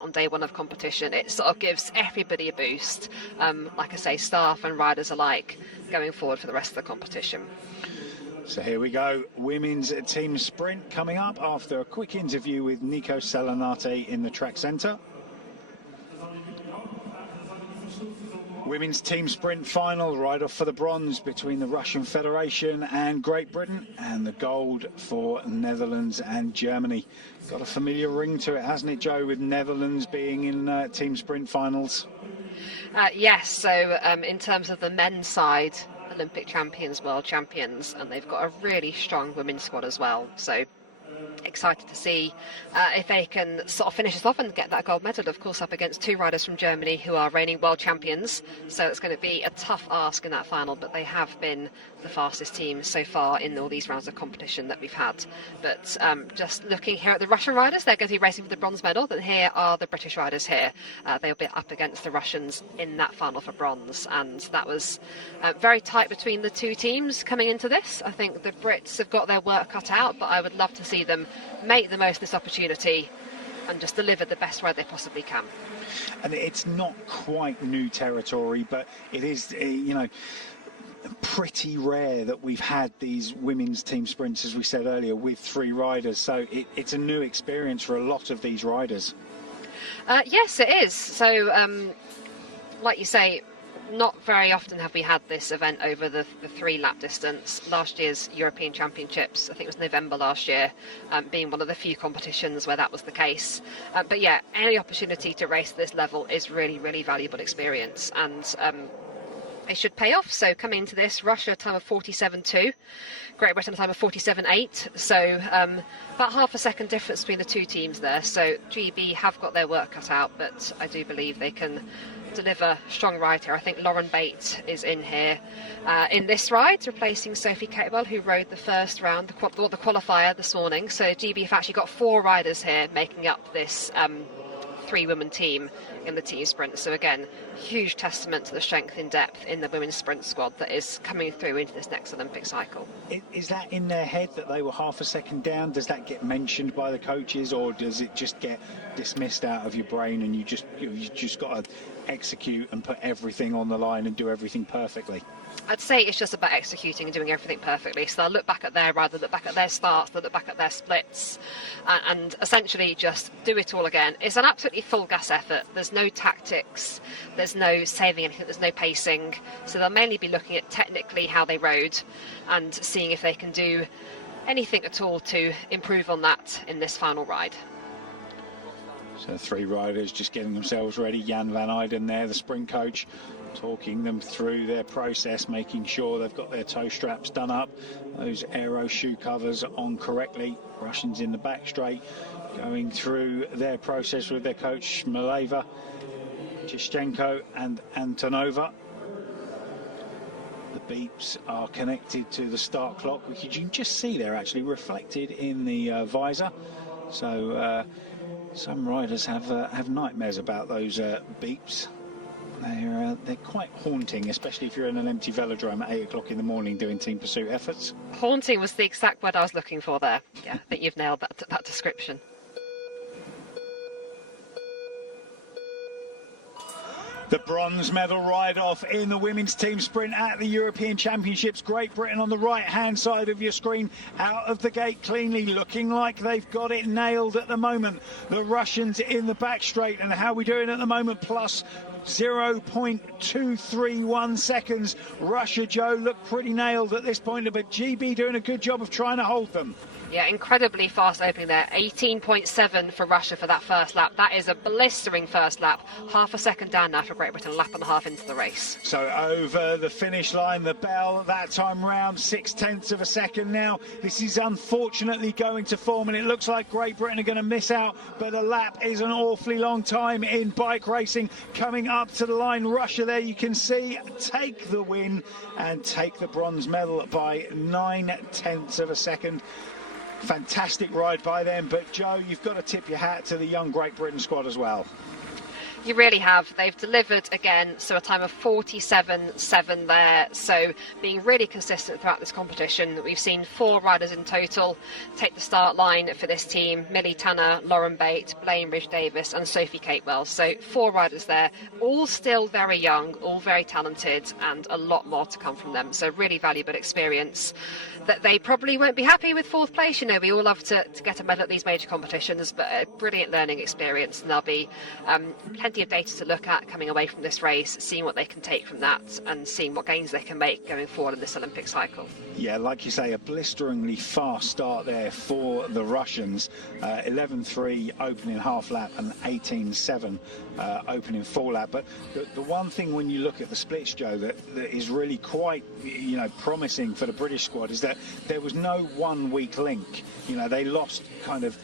on day one of competition. It sort of gives everybody a boost, like I say, staff and riders alike, going forward for the rest of the competition. So here we go, women's team sprint coming up after a quick interview with Nico Selinati in the track centre. Women's team sprint final, right off for the bronze between the Russian Federation and Great Britain, and the gold for Netherlands and Germany. Got a familiar ring to it, hasn't it, Joe, with Netherlands being in team sprint finals? Yes, so in terms of the men's side, Olympic champions, world champions, and they've got a really strong women's squad as well. So excited to see if they can sort of finish this off and get that gold medal, of course, up against two riders from Germany who are reigning world champions. So it's going to be a tough ask in that final, but they have been the fastest team so far in all these rounds of competition that we've had. But just looking here at the Russian riders, they're going to be racing for the bronze medal. Then here are the British riders here. They'll be up against the Russians in that final for bronze, and that was very tight between the two teams coming into this. I think the Brits have got their work cut out, but I would love to see them make the most of this opportunity and just deliver the best ride they possibly can. And it's not quite new territory, but it is, you know, pretty rare that we've had these women's team sprints, as we said earlier, with three riders. So it's a new experience for a lot of these riders. Yes, it is. So, like you say, not very often have we had this event over the 3-lap distance. Last year's European Championships, I think it was November last year, being one of the few competitions where that was the case. But yeah, any opportunity to race at this level is really, really valuable experience, and it should pay off. So coming into this, Russia time of 47.2, Great Britain time of 47.8. So about half a second difference between the two teams there. So GB have got their work cut out, but I do believe they can deliver strong ride here. I think Lauren Bate is in here in this ride, replacing Sophie Catewell, who rode the first round, the qualifier this morning. So GB have actually got 4 riders here making up this 3-woman team in the team sprint. So again, huge testament to the strength in depth in the women's sprint squad that is coming through into this next Olympic cycle. Is that in their head that they were half a second down? Does that get mentioned by the coaches, or does it just get dismissed out of your brain and you just got to execute and put everything on the line and do everything perfectly? I'd say it's just about executing and doing everything perfectly. So they'll look back at their ride, they'll look back at their starts, they'll look back at their splits, and essentially just do it all again. It's an absolutely full gas effort. There's no tactics, there's no saving anything, there's no pacing. So they'll mainly be looking at technically how they rode and seeing if they can do anything at all to improve on that in this final ride. So 3 riders just getting themselves ready. Jan van Eyden there, the sprint coach, talking them through their process, making sure they've got their toe straps done up, those aero shoe covers on correctly. Russians in the back straight, going through their process with their coach Mileva, Chishchenko and Antonova. The beeps are connected to the start clock, which you can just see they're actually reflected in the visor. So some riders have nightmares about those beeps. They're quite haunting, especially if you're in an empty velodrome at 8 o'clock in the morning doing team pursuit efforts. Haunting was the exact word I was looking for there. Yeah, I think you've nailed that description. The bronze medal ride-off in the women's team sprint at the European Championships. Great Britain on the right-hand side of your screen, out of the gate cleanly, looking like they've got it nailed at the moment. The Russians in the back straight, and how are we doing at the moment? Plus 0.231 seconds. Russia, Joe, look pretty nailed at this point, but GB doing a good job of trying to hold them. Yeah, incredibly fast opening there. 18.7 for Russia for that first lap. That is a blistering first lap. Half a second down now for Great Britain, a lap and a half into the race. So over the finish line, the bell that time round, 0.6 of a second now. This is unfortunately going to form, and it looks like Great Britain are going to miss out, but a lap is an awfully long time in bike racing. Coming up to the line, Russia there, you can see, take the win and take the bronze medal by 0.9 of a second. Fantastic ride by them, but Joe, you've got to tip your hat to the young Great Britain squad as well. You really have. They've delivered again, so a time of 47.7 there. So being really consistent throughout this competition. We've seen 4 riders in total take the start line for this team: Millie Tanner, Lauren Bate, Blaine Ridge-Davis and Sophie Catewell. So 4 riders there, all still very young, all very talented, and a lot more to come from them. So really valuable experience that they probably won't be happy with 4th place. You know, we all love to get a medal at these major competitions, but a brilliant learning experience, and there'll be plenty of data to look at coming away from this race, seeing what they can take from that and seeing what gains they can make going forward in this Olympic cycle. Yeah, like you say, a blisteringly fast start there for the Russians. 11.3 opening half lap and 18.7 opening full lap. But the one thing when you look at the splits, Joe, that is really quite, you know, promising for the British squad is that there was no 1 weak link. You know, they lost kind of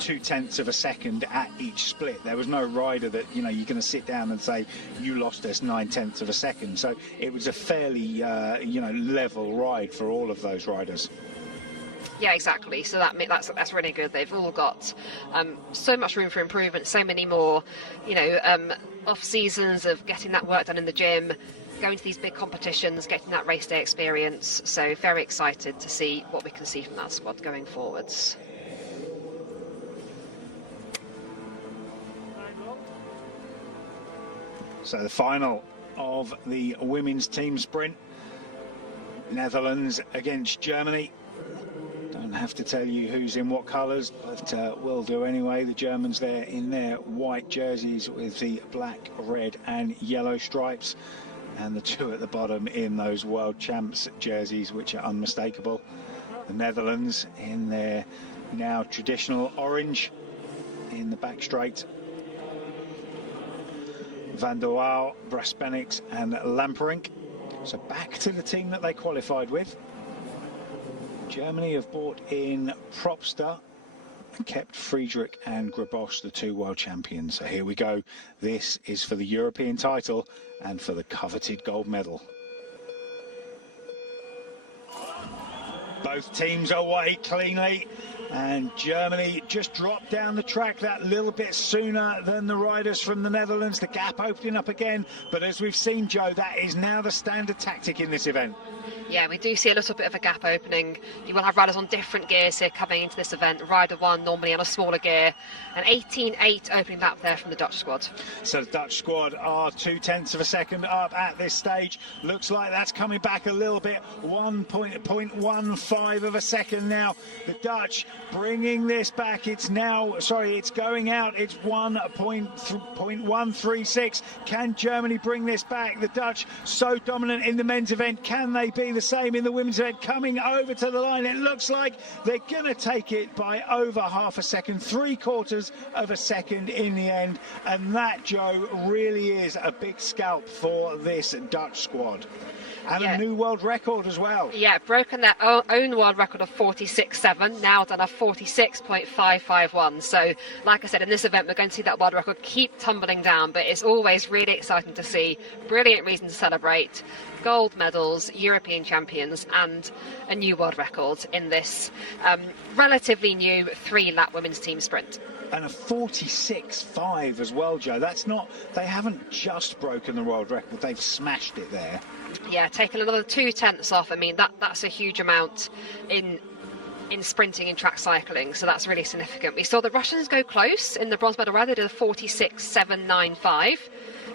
0.2 of a second at each split. There was no rider that, you know, you're going to sit down and say you lost us 0.9 of a second. So it was a fairly you know, level ride for all of those riders. Yeah, exactly. So that's really good. They've all got so much room for improvement, so many more, you know, off seasons of getting that work done in the gym, going to these big competitions, getting that race day experience. So very excited to see what we can see from that squad going forwards. So the final of the women's team sprint, Netherlands against Germany. Don't have to tell you who's in what colours, but we'll do anyway. The Germans there in their white jerseys with the black, red and yellow stripes, and the 2 at the bottom in those world champs jerseys, which are unmistakable. The Netherlands in their now traditional orange in the back straight. Van der Waal, Braspenix and Lamperink. So back to the team that they qualified with. Germany have brought in Propster and kept Friedrich and Grabos, the 2 world champions. So here we go. This is for the European title and for the coveted gold medal. Both teams away cleanly, and Germany just dropped down the track that little bit sooner than the riders from the Netherlands. The gap opening up again, but as we've seen, Joe, that is now the standard tactic in this event. Yeah, we do see a little bit of a gap opening. You will have riders on different gears here coming into this event. Rider 1 normally on a smaller gear. An 18.8 opening lap there from the Dutch squad. So the Dutch squad are 0.2 of a second up at this stage. Looks like that's coming back a little bit. 1.15 of a second now. The Dutch bringing this back. It's now, sorry, it's going out. It's 1.136. Can Germany bring this back? The Dutch so dominant in the men's event. Can they be the same in the women's event? Coming over to the line, it looks like they're going to take it by over half a second, 3/4 of a second in the end, and that, Joe, really is a big scalp for this Dutch squad. And a new world record as well. Yeah, broken their own world record of 46.7, now done a 46.551. So, like I said, in this event, we're going to see that world record keep tumbling down, but it's always really exciting to see. Brilliant reason to celebrate. Gold medals, European champions, and a new world record in this relatively new 3-lap women's team sprint. And a 46.5 as well, Joe. That's not, they haven't just broken the world record, they've smashed it there. Yeah, taken another 0.2 off. I mean, that's a huge amount in sprinting and track cycling, so that's really significant. We saw the Russians go close in the bronze medal round. They did a 46.795.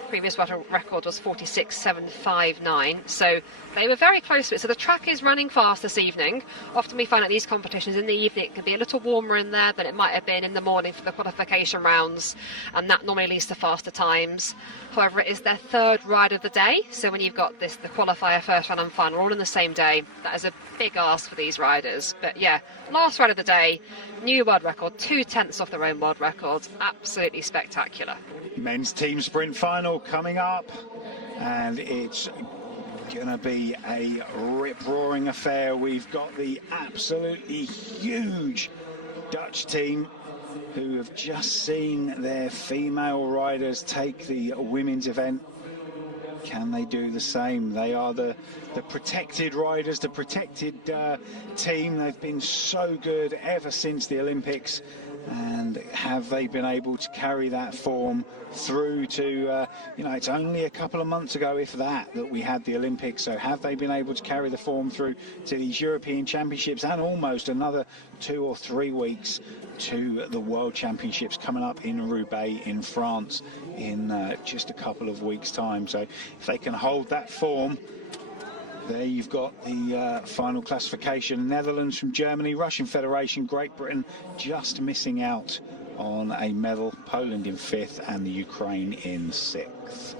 Previous world record was 46.759, so they were very close to it. So the track is running fast this evening. Often we find at these competitions in the evening it can be a little warmer in there than it might have been in the morning for the qualification rounds, and that normally leads to faster times. However, it is their 3rd ride of the day, so when you've got the qualifier, first round and final all in the same day, that is a big ask for these riders. But yeah, last ride of the day, new world record, 0.2 off their own world record. Absolutely spectacular. Men's team sprint final coming up, and it's gonna be a rip-roaring affair. We've got the absolutely huge Dutch team who have just seen their female riders take the women's event. Can they do the same? They are the protected riders, the protected team. They've been so good ever since the Olympics, And have they been able to carry that form through to, it's only a couple of months ago, if that we had the Olympics. So have they been able to carry the form through to these European Championships and almost another 2 or 3 weeks to the World Championships coming up in Roubaix in France in just a couple of weeks' time. So if they can hold that form, there you've got the final classification. Netherlands from Germany, Russian Federation, Great Britain just missing out on a medal, Poland in 5th and the Ukraine in 6th.